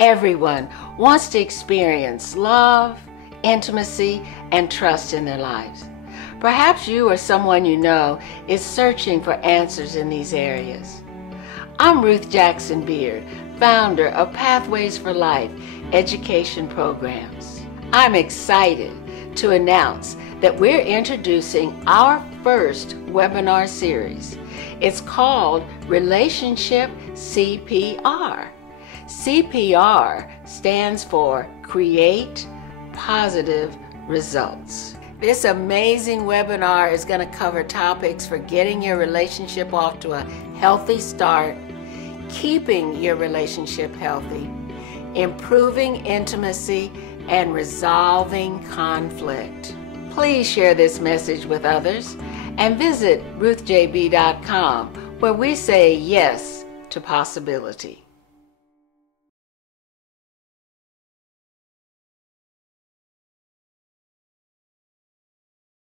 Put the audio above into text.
Everyone wants to experience love, intimacy, and trust in their lives. Perhaps you or someone you know is searching for answers in these areas. I'm Ruth Jackson Beard, founder of Pathways for Life education programs. I'm excited to announce that we're introducing our first webinar series. It's called Relationship CPR. CPR stands for Create Positive Results. This amazing webinar is going to cover topics for getting your relationship off to a healthy start, keeping your relationship healthy, improving intimacy, and resolving conflict. Please share this message with others and visit ruthjb.com, where we say yes to possibility.